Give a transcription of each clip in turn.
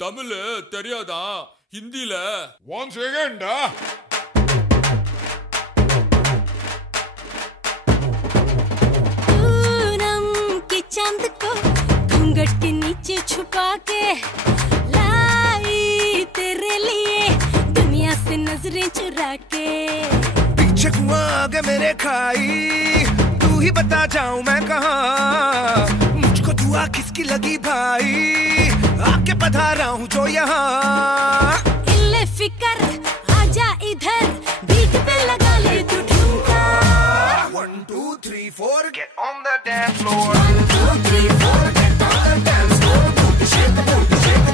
தமிழ் தெரியாதா? ஹிந்தில ஒன் செகண்டா. चांद को घूंघट के नीचे छुपा के लाई तेरे लिए दुनिया से नजरें चुरा के। पीछे कुआं आगे मेरे खाई, तू ही बता जाऊं मैं कहाँ, मुझको दुआ किसकी लगी भाई, आके पधारा हूँ जो यहाँ। इल्ले फिकर आजा इधर, बीट पे लगा ले तू ठुमका। 1 2 3 4 get on the dance floor. 1 2 3 4 get on the dance floor. Booty shake the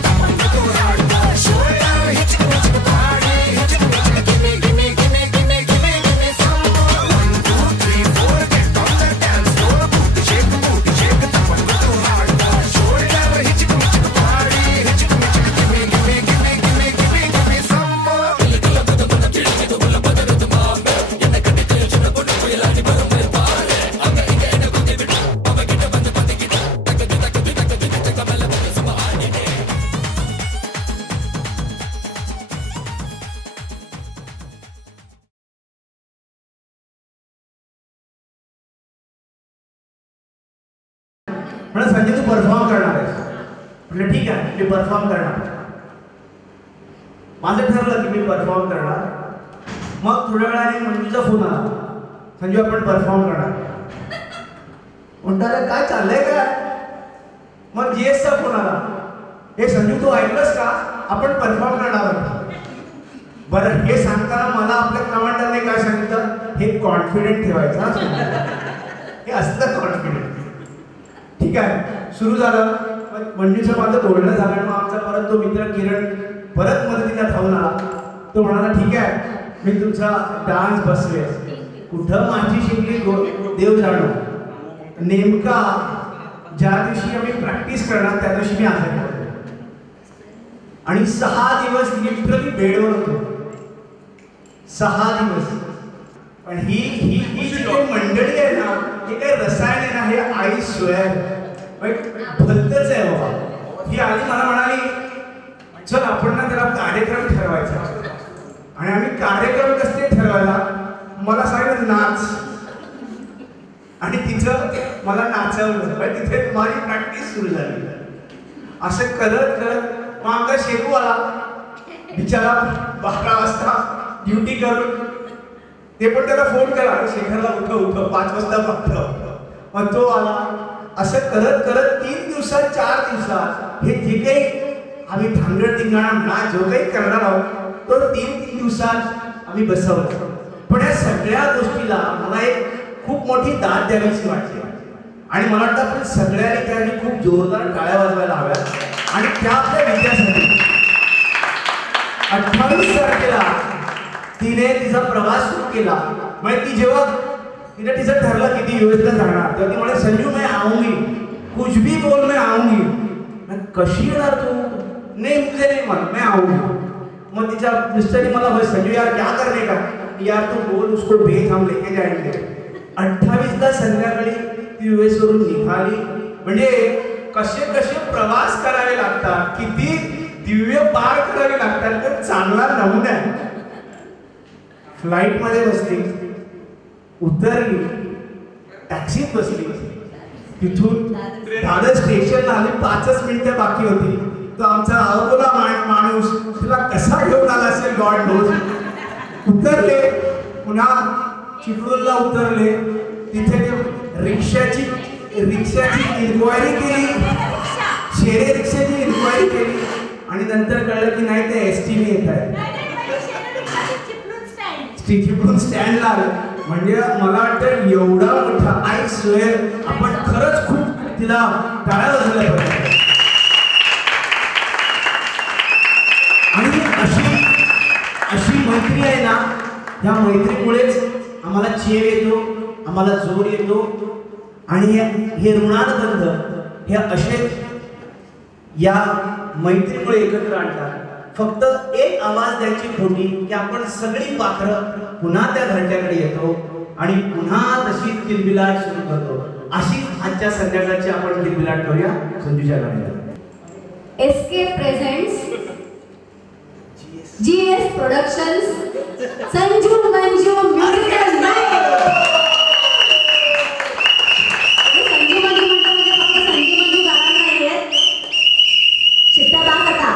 top of the hard bar. Shoulder hit the party, hit the give me give me give me give me give me give me some more. 1 2 3 4 get on the dance floor. Booty shake the top of the hard bar. Shoulder hit the party, hit the give me give me give me give me give me give me some more. म्हणजे संजय तू परफॉर्म करणार आहेस म्हणजे ठीक आहे मी परफॉर्म करणार. माझं ठरलं की मी परफॉर्म करणार. मग थोड्या वेळाने मंजूचा फोन आला, संजू आपण परफॉर्म करणार. म्हणतात काय चाललंय काय. मग जीएसचा फोन आला, हे संजू तू ऐकलंस का आपण परफॉर्म करणार आहोत. बरं हे सांगताना मला आपल्या कमांडरने काय सांगितलं, हे कॉन्फिडेंट ठेवायचं, हे असतं कॉन्फिडेंट. ठीक आहे सुरू झालं. मंजूचं माझं बोलणं झालं. मग आमचा परत तो मित्र किरण परत मदतीला धावून आला. तो म्हणाला ठीक आहे मी तुमचा डान्स बसवे. कुठं माझी शिकली देव जाणो. नेमका ज्या दिवशी आम्ही प्रॅक्टिस करणार त्या दिवशी मी आजारी पडलो आणि 6 दिवस लिटरली बेडवर होतो. 6 दिवस. पण ही ही ही जी मंडळी आहे ना, हे काही रसायन आहे ना, हे आई स्वयं भलतच आहे बाबा. ही आली मला म्हणाली चल आपण ना त्याला कार्यक्रम ठरवायचा. आणि आम्ही कार्यक्रम कसले ठरवायला, मला सांगितलं नाच. आणि तिचं मला नाचवलं. तिथे माझी प्रॅक्टिस सुरू झाली. असं करत करत मग आमचा शेकू आला बिचारा 12 वाजता ड्युटी करून. ते पण त्याला फोन करा शेखरला उठव 5 वाजता पाठव. मग तो आला. असं करत करत 3 दिवसात 4 दिवसात हे जे काही आम्ही धांगड धिंगाणा म्हणा जो काही करणार आहोत तो 3 दिवसात आम्ही बसवलं. पण या सगळ्या गोष्टीला मला एक खूप मोठी दाद द्यावीशी वाटते. आणि मला वाटतं आपण सगळ्यांनी त्यासाठी खूप जोरदार टाळ्या वाजवायला हव्यात. आणि त्या आपल्या विद्यार्थ्यांसाठी 28 तारखेला तिने तिचा प्रवास सुरू केला. म्हणजे ती जेव्हा तिने तिचं ठरलं की ती युएसला जाणार तेव्हा ती म्हणे संजू मैं आऊंगी, कुछ भी बोल मैं आऊंगी. कशी येणार तू. नहीं मुझे नहीं मालूम मैं आऊंगी. मग तिच्या मिस्टरने मला बोल संजू यार क्या करने का. यार तू बोल उसको भेज हम लेके जाएंगे. 28ला संध्याकाळी ती युएस वरून निघाली. म्हणजे कसे कसे प्रवास करावे लागतात, किती दिव्य पार करावे लागतात तर चांगला नमुना आहे. फ्लाईट मध्ये बसली, उतरली, टॅक्सीत बसली, तिथून दादर स्टेशनला आली. 5च मिनिटं बाकी होती. तो आमचा अवकोला माणूस तुला कसा घेऊन आला असेल गॉड नोज. उतरले, पुन्हा चिपळूणला उतरले. तिथे रिक्षाची इन्क्वायरी केली, शेरे रिक्षाची इन्क्वायरी केली. आणि नंतर कळलं की नाही ते एसटी ने येत आहे. चिपळूण स्टँडला आलं. म्हणजे मला वाटतं एवढा मोठा आई स्वयं आपण खरंच खूप तिला टाळ्या वाजवल्या पाहिजे. आणि अशी मैत्री आहे ना, या मैत्रीमुळेच आम्हाला चेव येतो, आम्हाला जोर येतो. आणि हे ऋणानुबंध हे असे या मैत्रीमुळे एकत्र आणतात. फक्त एक आवाज द्यायची खोटी की आपण सगळी पाखरं पुन्हा त्या घरट्याकडे येतो आणि पुन्हा तशीच किलबिलाट सुरू करतो. अशीच आजच्या संध्याकाळची आपण किलबिलाट करूया संजूच्या गाण्याला. SK presents GS productions Sanju Manju musical night. Sanju मंजू म्हणतो म्हणजे फक्त संजू मंजू गाणार नाहीये. शिट्ट्या बास आता.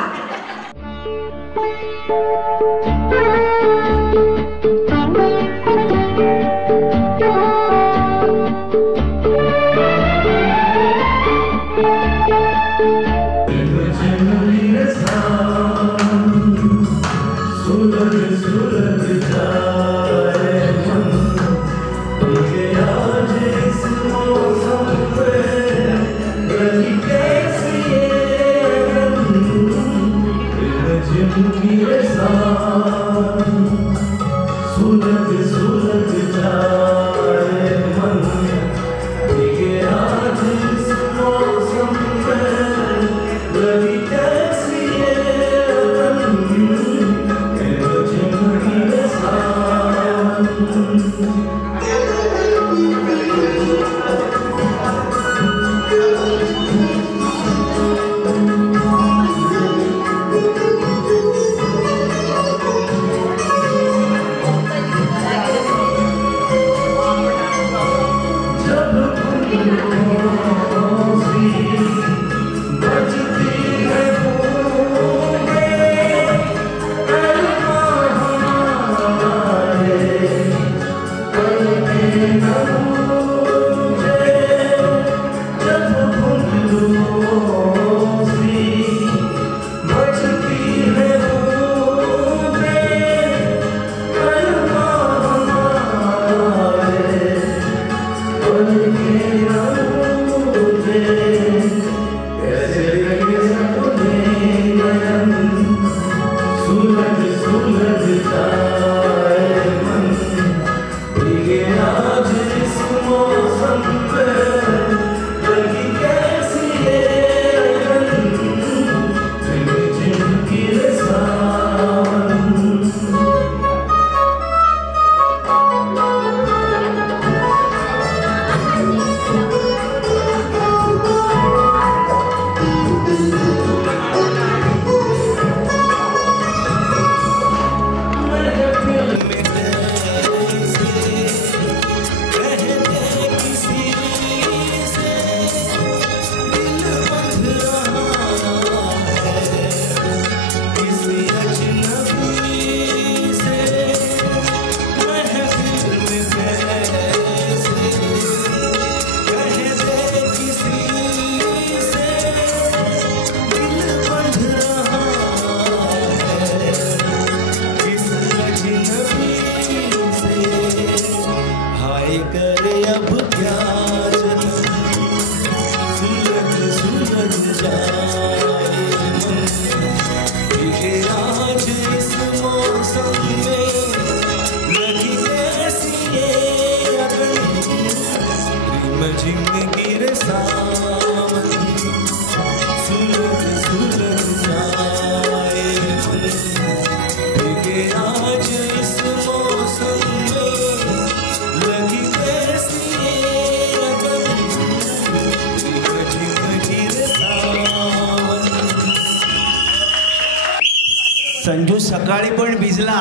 संजू सकाळी पण भिजला,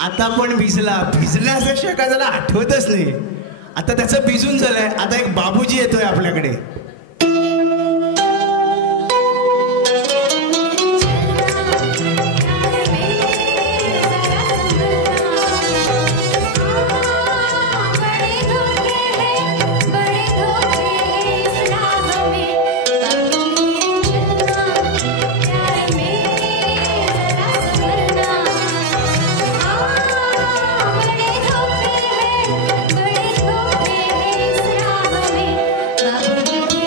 आता पण भिजला. भिजल्यापेक्षा काय त्याला आठवतच नाही. आता त्याचं भिजून झालंय. आता एक बाबूजी येतोय आपल्याकडे. बड़े धोखे हैं इस राह में, बाबूजी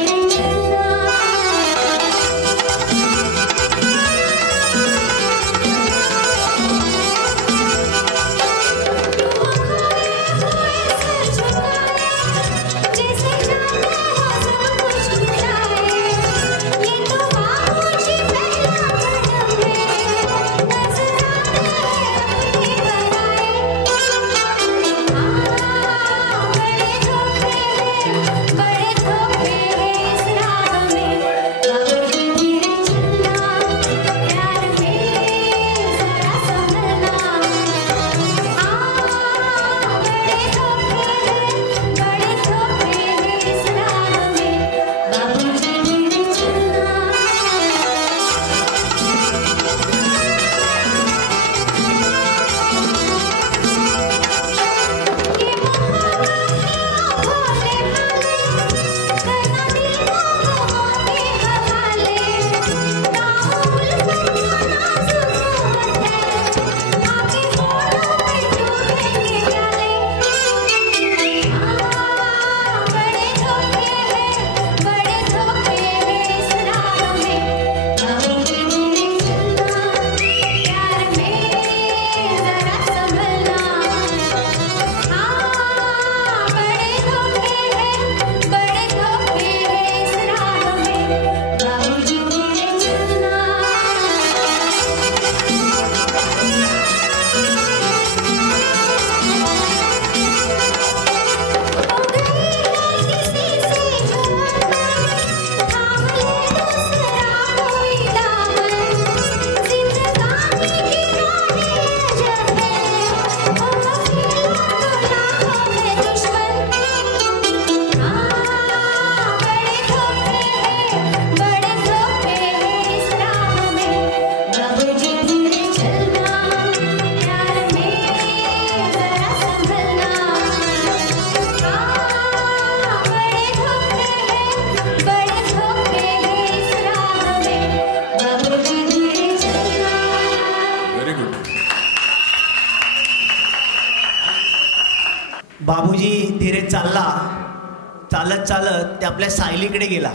बाबूजी धीरे चालत ते आपल्या सायलीकडे गेला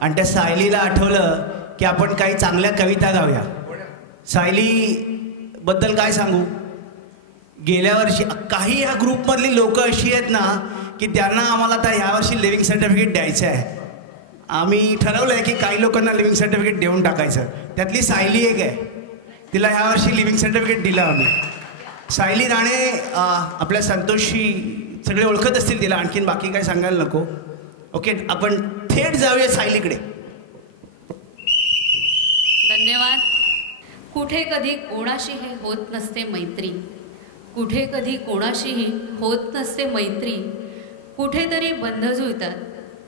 आणि त्या सायलीला आठवलं की आपण काही चांगल्या कविता गाऊया. सायलीबद्दल काय सांगू, गेल्या वर्षी काही ह्या ग्रुपमधली लोक अशी आहेत ना की त्यांना आम्हाला आता ह्यावर्षी लिव्हिंग सर्टिफिकेट द्यायचं आहे. आम्ही ठरवलं आहे की काही लोकांना लिव्हिंग सर्टिफिकेट देऊन टाकायचं. त्यातली सायली एक आहे, तिला ह्यावर्षी लिव्हिंग सर्टिफिकेट दिलं आम्ही. सायली राणे आपल्या संतोषशी सगळे ओळखत असतील तिला, आणखीन बाकी काय सांगायला नको. ओके, आपण थेट जाऊया सायलीकडे. धन्यवाद. कुठे कधी कोणाशीही होत नसते मैत्री, कुठे कधी कोणाशीही होत नसते मैत्री. कुठेतरी बंध जुळतात,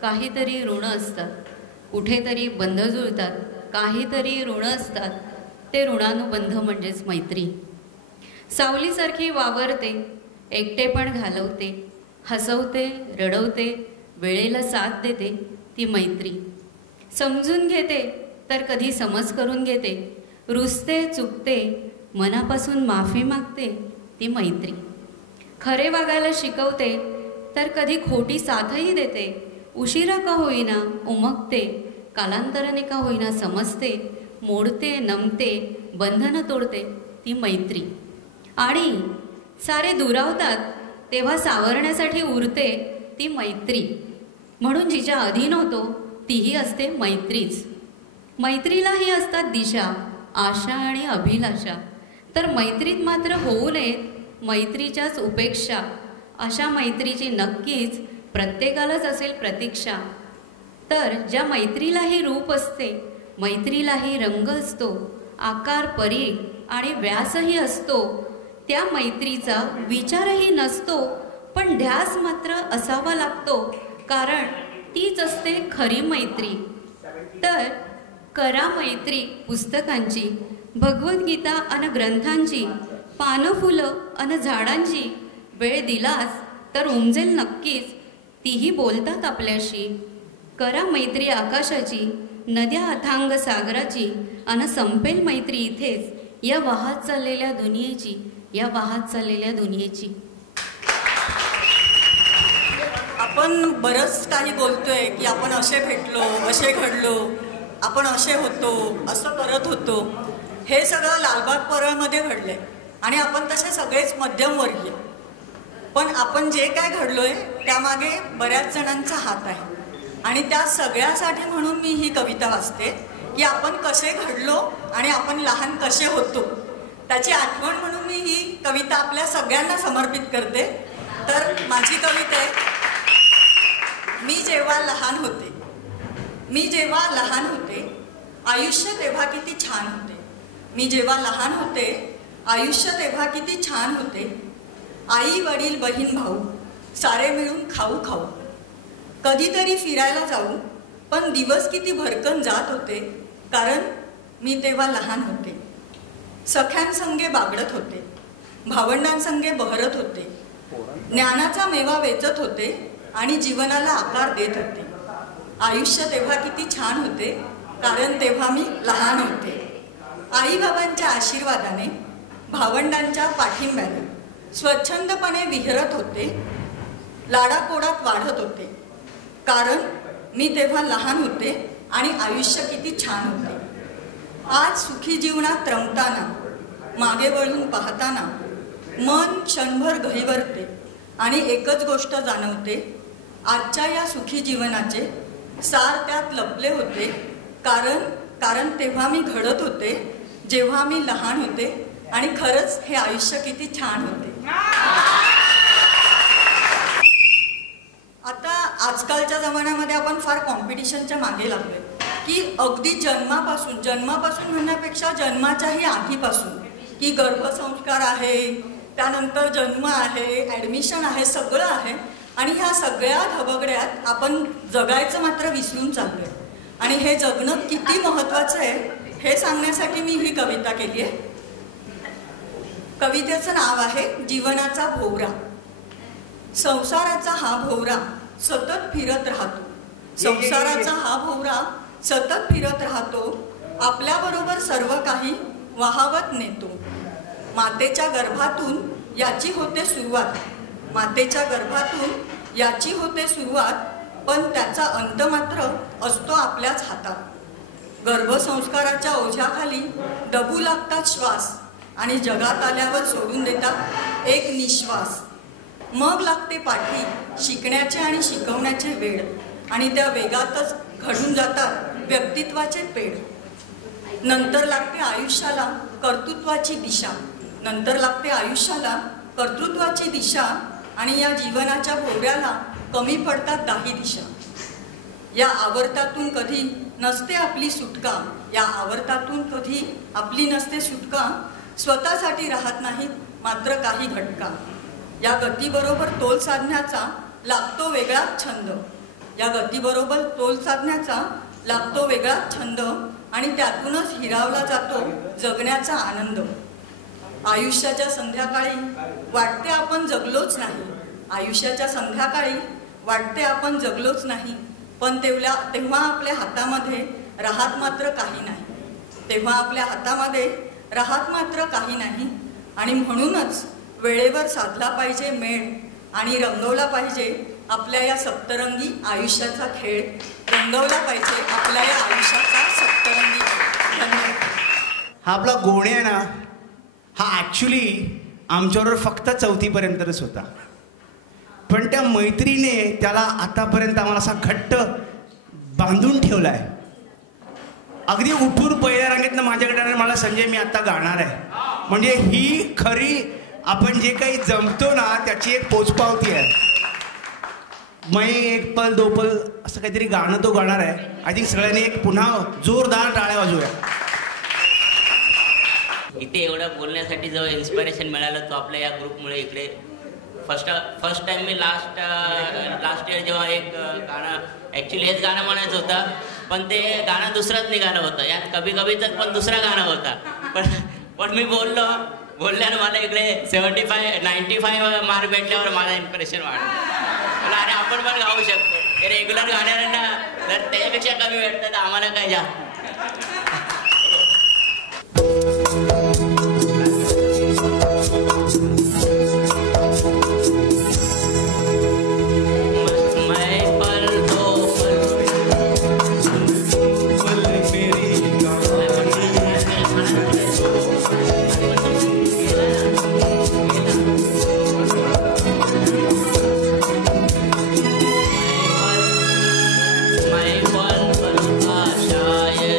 काहीतरी ऋण असतात. कुठेतरी बंध जुळतात, काहीतरी ऋण असतात. ते ऋणानुबंध म्हणजेच मैत्री. सावलीसारखी वावरते, एकटेपण घालवते, हसवते, रडवते, वेळेला साथ देते ती मैत्री. समजून घेते तर कधी समज करून घेते, रुसते, चुकते, मनापासून माफी मागते ती मैत्री. खरे वागायला शिकवते तर कधी खोटी साथही देते. उशिरा का होईना उमगते, कालांतराने का होईना समजते, मोडते, नमते, बंधनं तोडते ती मैत्री. आणि सारे दुरावतात तेव्हा सावरण्यासाठी उरते ती मैत्री. म्हणून जिच्या अधीन होतो तीही असते मैत्रीच. मैत्रीलाही असतात दिशा, आशा आणि अभिलाषा. तर मैत्रीत मात्र होऊ नयेत मैत्रीच्याच उपेक्षा. अशा मैत्रीची नक्कीच प्रत्येकालाच असेल प्रतीक्षा. तर ज्या मैत्रीलाही रूप असते, मैत्रीलाही रंग असतो, आकार, परीघ आणि व्यासही असतो, त्या मैत्रीचा विचारही नसतो, पण ध्यास मात्र असावा लागतो, कारण तीच असते खरी मैत्री. तर करा मैत्री पुस्तकांची, भगवद्गीता अन ग्रंथांची, पानं फुलं अन झाडांची. वेळ दिलास तर उमजेल नक्कीच, तीही बोलतात आपल्याशी. करा मैत्री आकाशाची, नद्या अथांग सागराची, अन संपेल मैत्री इथेच या वाहत चाललेल्या दुनियेची, या वाहत चाललेल्या दुनियेची. आपण बरंच काही बोलतोय की आपण असे भेटलो, असे घडलो, आपण असे होतो, असं करत होतो. हे सगळं लालबाग परळमध्ये घडलंय आणि आपण तसे सगळेच मध्यमवर्गीय. पण आपण जे काय घडलोय त्यामागे बऱ्याच जणांचा हात आहे. आणि त्या सगळ्यासाठी म्हणून मी ही कविता वाचते की आपण कसे घडलो आणि आपण लहान कसे होतो, त्याची आठवण म्हणून मी ही कविता आपल्या सगळ्यांना समर्पित करते. तर माझी कविता आहे, मी जेव्हा लहान होते, मी जेव्हा लहान होते, आयुष्य तेव्हा किती छान होते. मी जेव्हा लहान होते, आयुष्य तेव्हा किती छान होते. आई वडील बहीण भाऊ सारे मिळून खाऊ खाऊ, कधीतरी फिरायला जाऊ, पण दिवस किती भरकन जात होते, कारण मी तेव्हा लहान होते. सख्यांसंगे बागडत होते, भावंडांसंगे बहरत होते, ज्ञानाचा मेवा वेचत होते आणि जीवनाला आकार देत होते. आयुष्य तेव्हा किती छान होते, कारण तेव्हा मी लहान होते. आईबाबांच्या आशीर्वादाने, भावंडांच्या पाठिंब्याने स्वच्छंदपणे विहरत होते, लाडाकोडात वाढत होते, कारण मी तेव्हा लहान होते आणि आयुष्य किती छान होते. आज सुखी जीवनात रमताना, मागे वळून पाहताना मन क्षणभर गहिवरते आणि एकच गोष्ट जाणवते, आजच्या या सुखी जीवनाचे सार त्यात लपले होते, कारण तेव्हा मी घडत होते, जेव्हा मी लहान होते आणि खरंच हे आयुष्य किती छान होते. आता आजकालच्या जमान्यामध्ये आपण फार कॉम्पिटिशनच्या मागे लागलोय की अगदी जन्मापासून म्हणण्यापेक्षा जन्माच्याही आधीपासून की गर्भसंस्कार आहे, त्यानंतर जन्म आहे, ॲडमिशन आहे, सगळं आहे. आणि ह्या सगळ्या धबगड्यात आपण जगायचं मात्र विसरून चाललोय. आणि हे जगणं किती महत्त्वाचं आहे हे सांगण्यासाठी मी ही कविता केली आहे. कवितेचं नाव आहे जीवनाचा भोवरा. संसाराचा हा भोवरा सतत फिरत राहतो, संसाराचा हा भोवरा सतत फिरत राहतो, आपल्याबरोबर सर्व काही वाहवत नेतो. मातेच्या गर्भातून याची होते सुरुवात, मातेच्या गर्भातून याची होते सुरुवात, पण त्याचा अंत मात्र असतो आपल्याच हातात. गर्भसंस्काराच्या ओझ्याखाली दबू लागतात श्वास आणि जगात आल्यावर सोडून देतात एक निश्वास. मग लागते पाठी शिकण्याचे आणि शिकवण्याचे वेळ आणि त्या वेगातच घडून जातात व्यक्तित्वाचे पेड. नंतर लागते आयुष्याला कर्तृत्वाची दिशा, नंतर लागते आयुष्याला कर्तृत्वाची दिशा आणि या जीवनाच्या भोवऱ्याला कमी पडतात 10 दिशा. या आवर्तातून कधी नसते आपली सुटका, या आवर्तातून कधी आपली नसते सुटका. स्वतःसाठी राहत नाहीत मात्र काही घटका. या गतीबरोबर तोल साधण्याचा लागतो वेगळाच छंद, या गतीबरोबर तोल साधण्याचा लागतो वेगळाच छंद आणि त्यातूनच हिरावला जातो जगण्याचा आनंद. आयुष्याच्या संध्याकाळी वाटते आपण जगलोच नाही, आयुष्याच्या संध्याकाळी वाटते आपण जगलोच नाही, पण तेव्हा आपल्या हातामध्ये राहत मात्र काही नाही, तेव्हा आपल्या हातामध्ये राहत मात्र काही नाही. आणि म्हणूनच वेळेवर साधला पाहिजे मेळ आणि रंगवला पाहिजे आपल्या या सप्तरंगी आयुष्याचा खेळ, रंगवला पाहिजे आपल्या या आयुष्याचा सप्तरंगी खेळ. धन्यवाद. हा आपला गोणे आहे ना, हा ॲक्च्युली आमच्याबरोबर फक्त 4थी पर्यंतच होता, पण त्या मैत्रीने त्याला आतापर्यंत आम्हाला असा घट्ट बांधून ठेवला आहे. अगदी उठून पहिल्या रांगेतनं माझ्याकडे आले, मला संजय मी आता गाणार आहे, म्हणजे ही खरी आपण जे काही जमतो ना त्याची एक पोचपावती आहे. मै एक पल दो पल असं काहीतरी गाणं तो गाणार आहे. आय थिंक सगळ्यांनी एक पुन्हा जोरदार टाळ्या वाजवूया. इथे एवढं बोलण्यासाठी जो इन्स्पिरेशन मिळालं तो आपल्या या ग्रुपमुळे. इकडे फर्स्ट टाइम मी लास्ट इयर जेव्हा एक गाणं ॲक्च्युली हेच गाणं म्हणायचं होतं, पण ते गाणं दुसरंच निघालं होतं. यात कभी कभी तर पण दुसरा गाणं होता, पण मी बोलल्यानं मला इकडे 95 मार्क भेटल्यावर माझं इम्प्रेशन वाढलं. अरे आपण पण गाऊ शकतो. रेग्युलर गाण्याऱ्यांना जर त्याच्यापेक्षा कमी भेटतं तर आम्हाला काय जास्त. शायद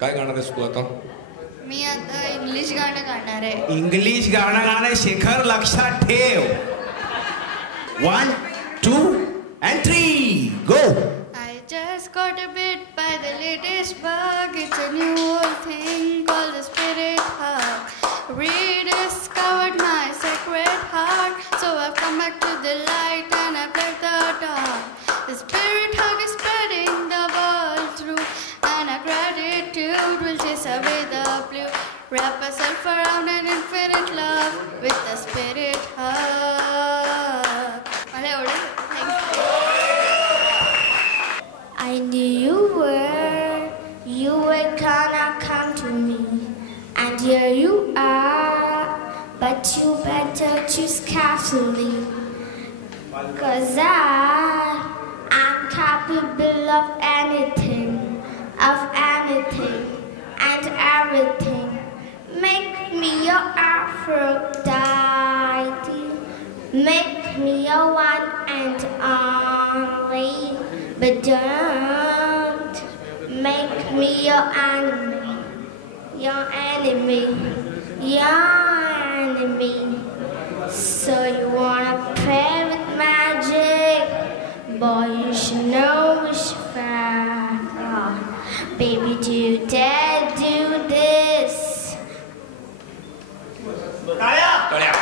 काय गाणार आहेस तू आता? मी आता इंग्लिश गाणं गाणार आहे. इंग्लिश गाणं गाणं शेखर, लक्षात ठेव. 1 2 and 3 go. I just got a bit by the latest bug. It's a new old thing called the spirit hug. Rediscovered my sacred heart, so I've come back to the light and I've left the dark. The spirit hug is spreading the world through, and our gratitude will chase away the blue. Wrap yourself around an infinite love with the spirit hug. मला एवढं. I knew you were gonna come to me, and here you are, but you better choose carefully, 'cause I'm capable of anything, and everything. Make me your Aphrodite, make me your one and only. But don't make me your enemy, your enemy, your enemy. So you wanna play with magic? Boy, you should know which fact. Oh, baby, do you dare do this? कळ्या.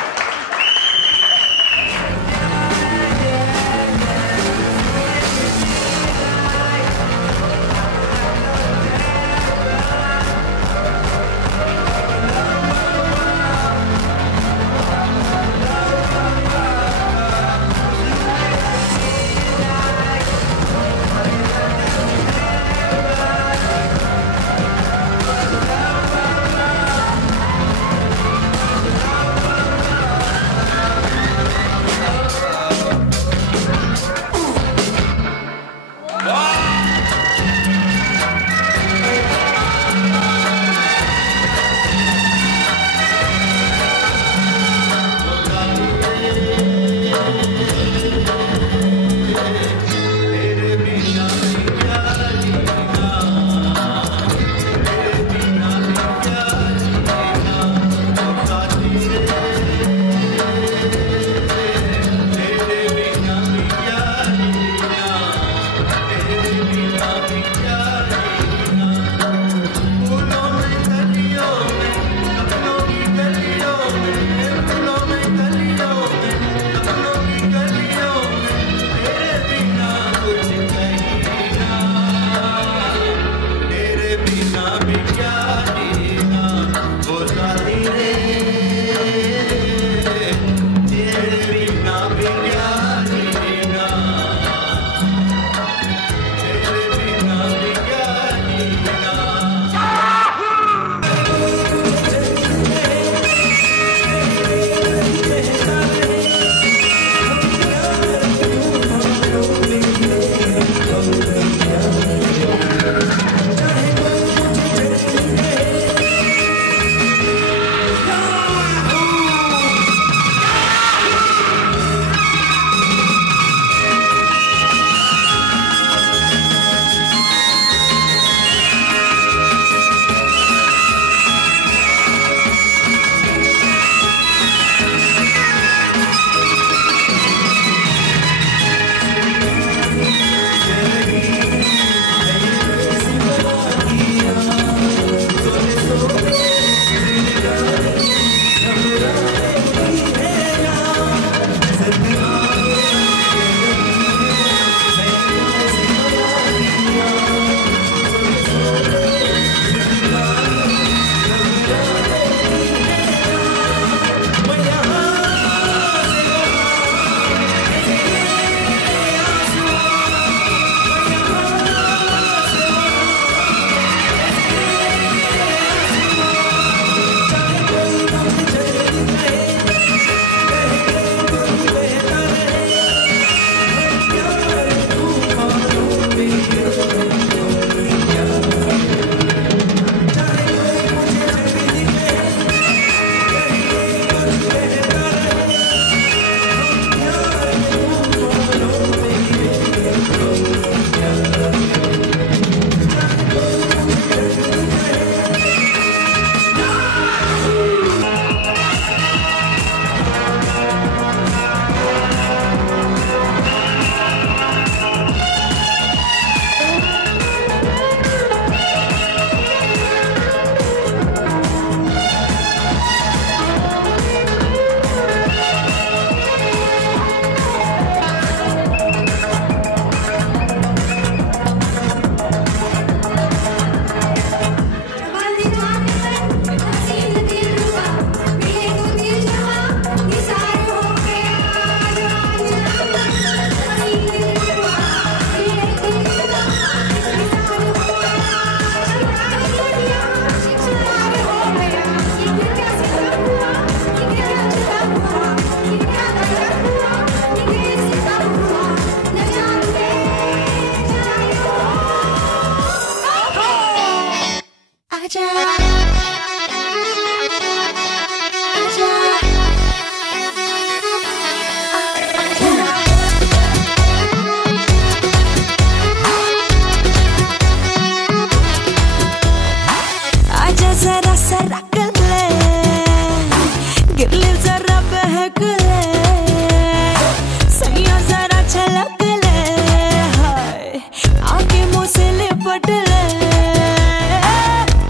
पटले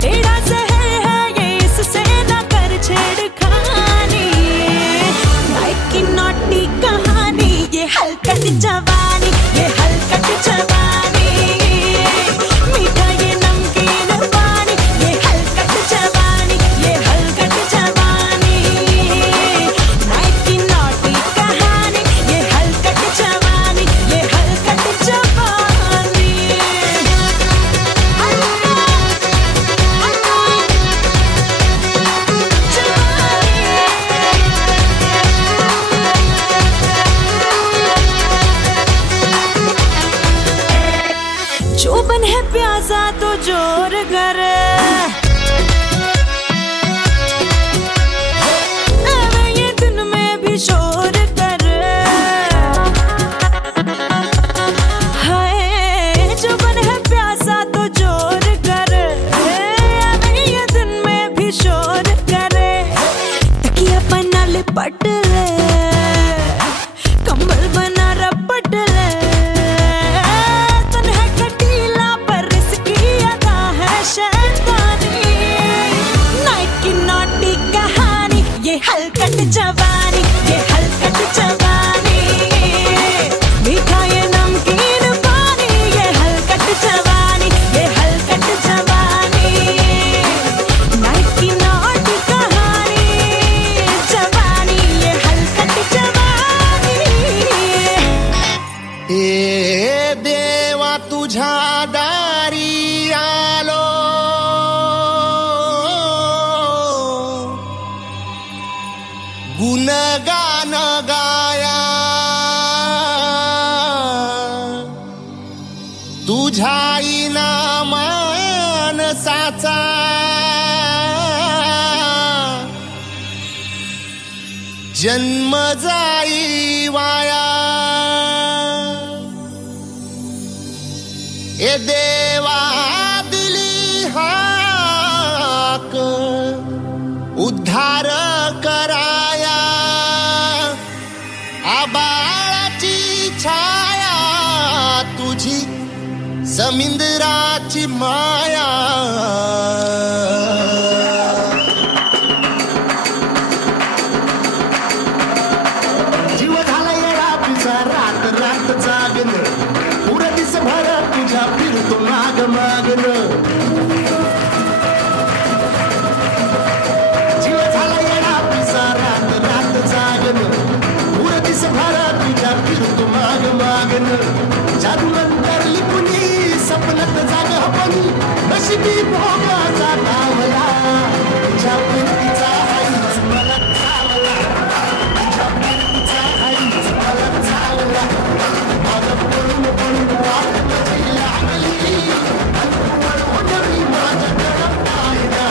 टेढ़ा सहर है ये इससे न कर छेड़खानी लाइक की नॉटी कहानी ये हलकट जवानी ये हलकट जवानी मीठा ये नमकीन पानी ये हलकट जवानी ये हलकट जवानी लाइक की नॉटी कहानी ये हलकट जवानी ये हलकट जवानी चोबन है प्यासा तो जोर करे अरे ये दिन में भी शोर करे हाय चोबन है प्यासा तो जोर करे अरे ये दिन में भी शोर करे तकिया पन्ना लिपट ले कंबल बना रपट ले हलकट जवानी ये हलकट जवानी मीठा ये नमकीन पानी ये हलकट जवानी ये हलकट जवानी नाइट की नौटी कहानी जवानी ये हलकट जवानी ए देवा तुझ्या दारी आलो गुणगान गाया तुझ्या इनामानसाचा जन्म जाई वाया ए देवा दिली हाक उद्धार कराया आबाळाची छाया तुझी समिंदराची माया जीव झाला येडा पिसा रात रात जागन पुरा दिस भर तुझ्या फिरतो माग मागन जादूनंतर लिपुनी सपनात जाग हपनी नशिबी भोगाचा धावला तुझ्या प्रीतीचा हाईच मला चावला तुझ्या प्रीतीचा हाईच मला चावला माझं पळून पळून वाट माझी लागली आणि माझ्याकडं पाहिला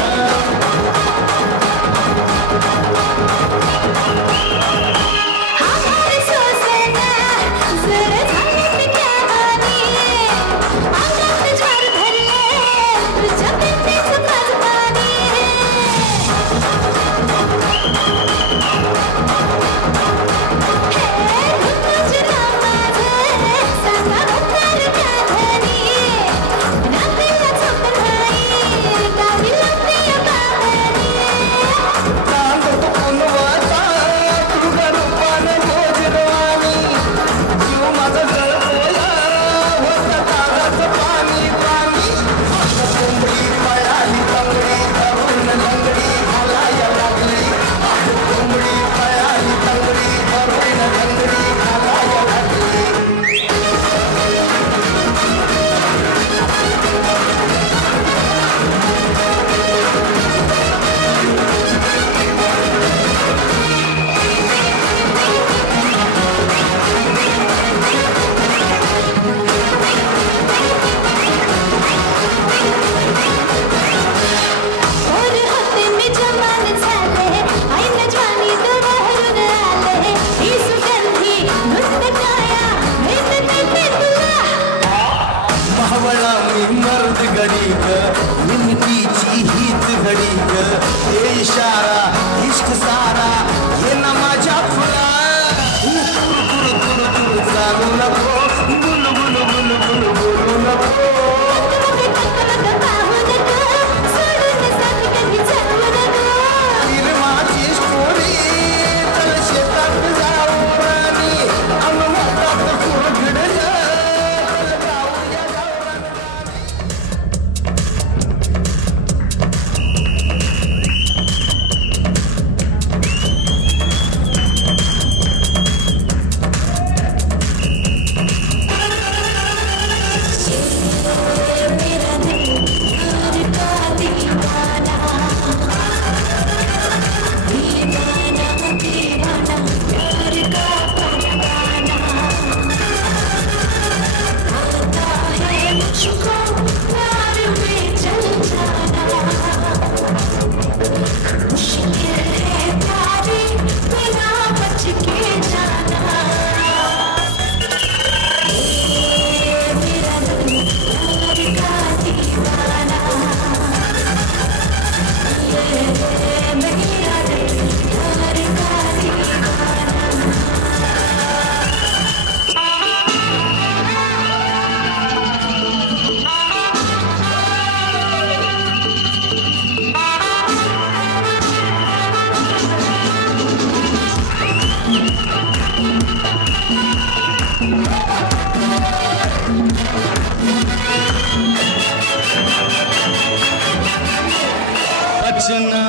बचना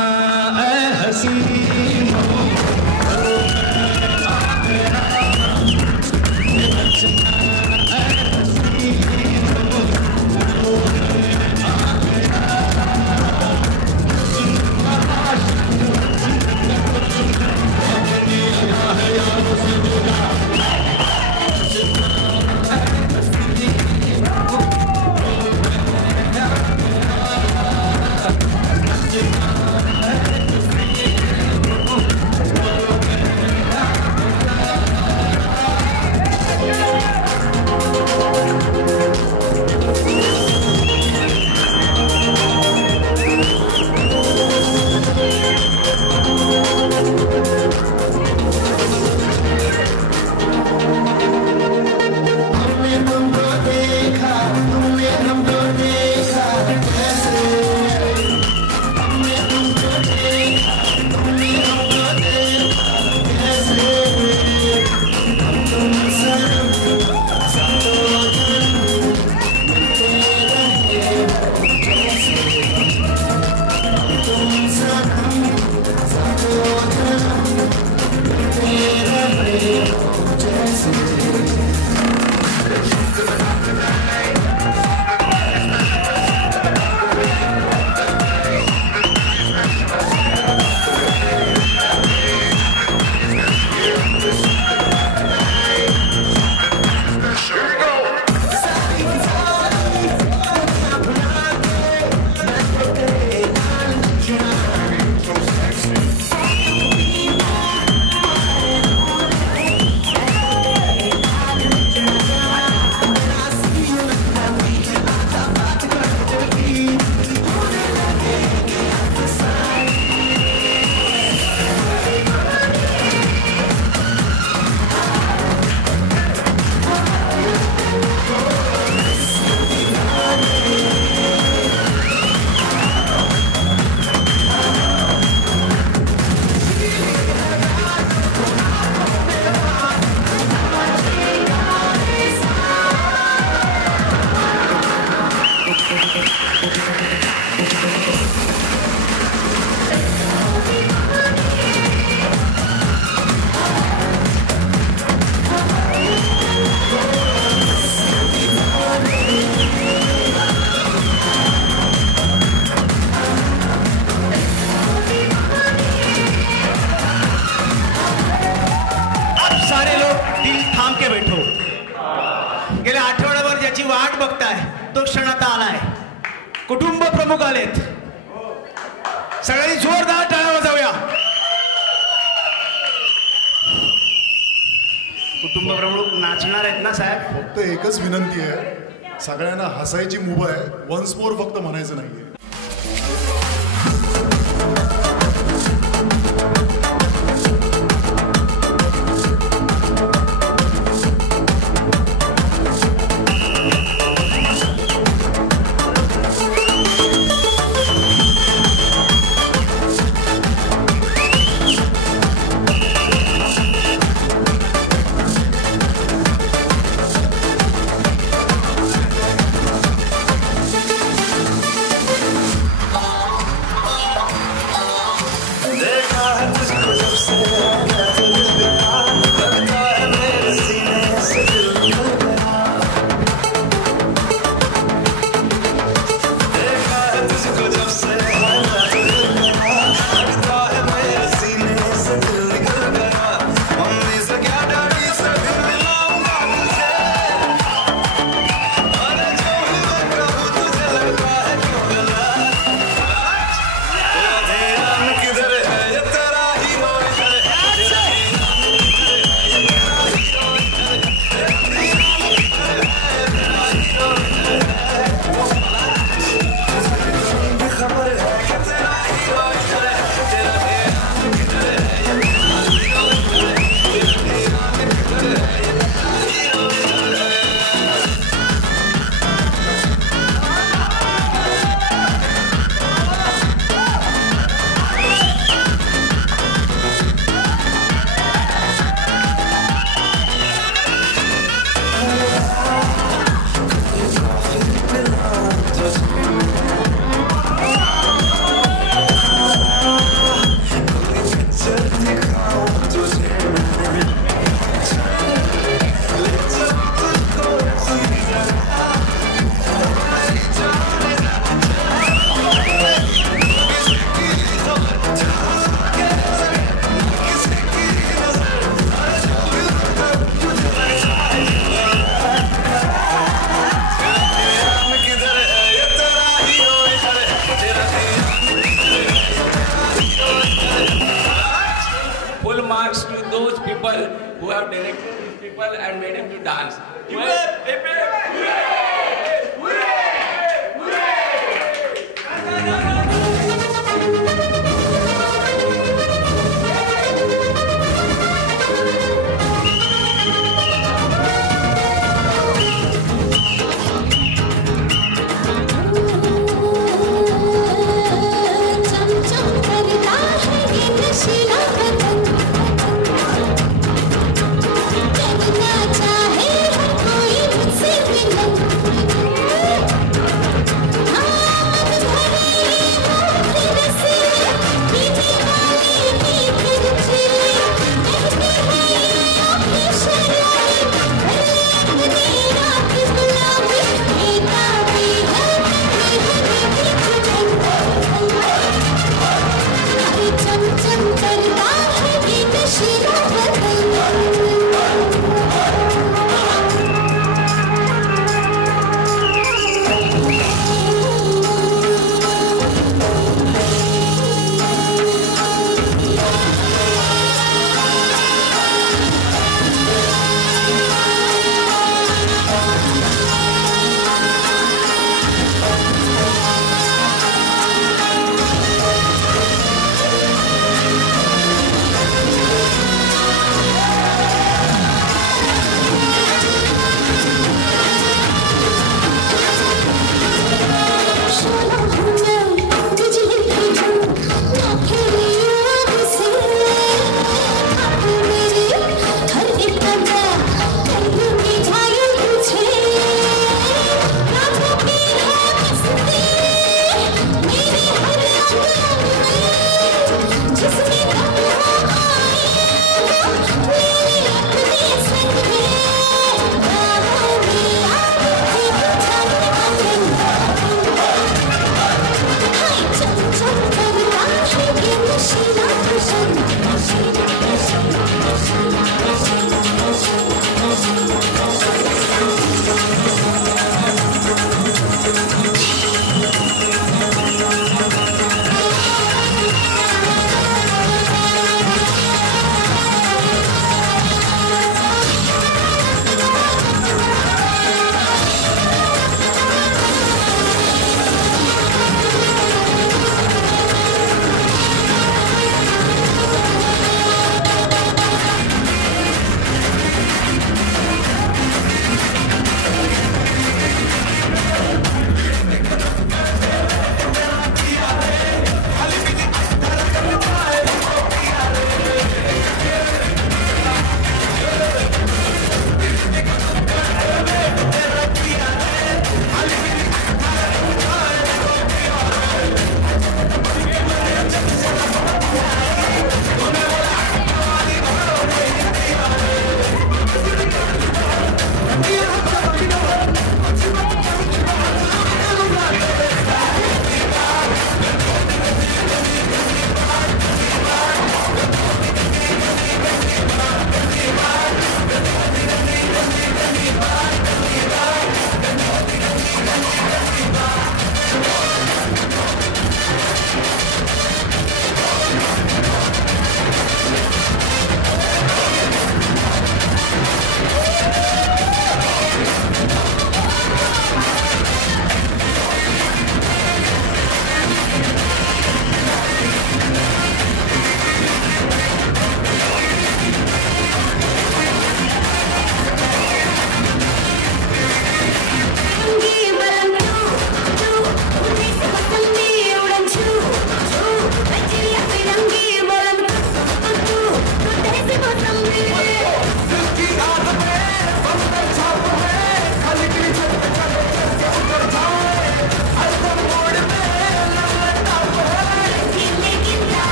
ऐ हसीनो बचना ऐ हसीनो तो क्षण आता आलाय. कुटुंब प्रमुख आलेत. सगळ्यांनी जोरदार टाळ्या वाजवूया. कुटुंब प्रमुख नाचणार आहेत ना साहेब? फक्त एकच विनंती आहे, सगळ्यांना हसायची मुभा आहे, वन्स मोर फक्त म्हणायचं नाहीये. have directed these people and made him to dance. चाहे कोई मुझसे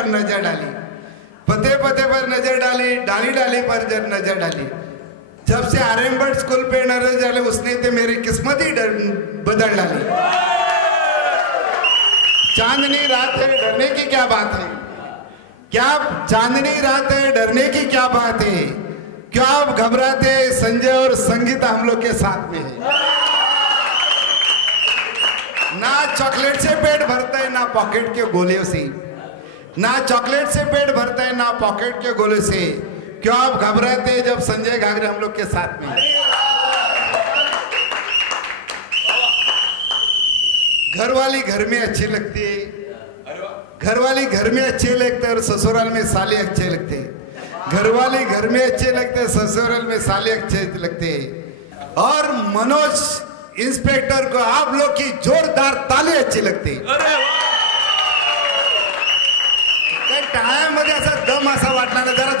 पर नजर डाली, पते पते पर नजर डाली, डाली डाली पर जब नजर डाली, जब से आर्यभट्ट स्कूल पे नजर डाले उसने तो मेरी किस्मत ही बदल डाली। चांदनी रात है डरने की क्या बात है, क्या चांदनी रात है डरने की क्या बात है, क्यों आप घबराते, संजय और संगीता हम लोग के साथ में है। ना चॉकलेट से पेट भरता है ना पॉकेट के गोले से, ना चॉकलेट से पेट भरता है ना पॉकेट के गोले से, क्यों आप घबराते हैं जब संजय घाघरे हम लोग के साथ में। घरवाली घर में अच्छी लगती है, घरवाली घर में अच्छे लगते हैं और ससुराल में साले अच्छे लगते हैं। घरवाली घर में अच्छे लगते हैं, ससुराल में साले अच्छे लगते हैं। और मनोज इंस्पेक्टर को आप लोग की जोरदार ताली अच्छी लगती है। टाळ्यामध्ये असा दम असा वाटणार, जरा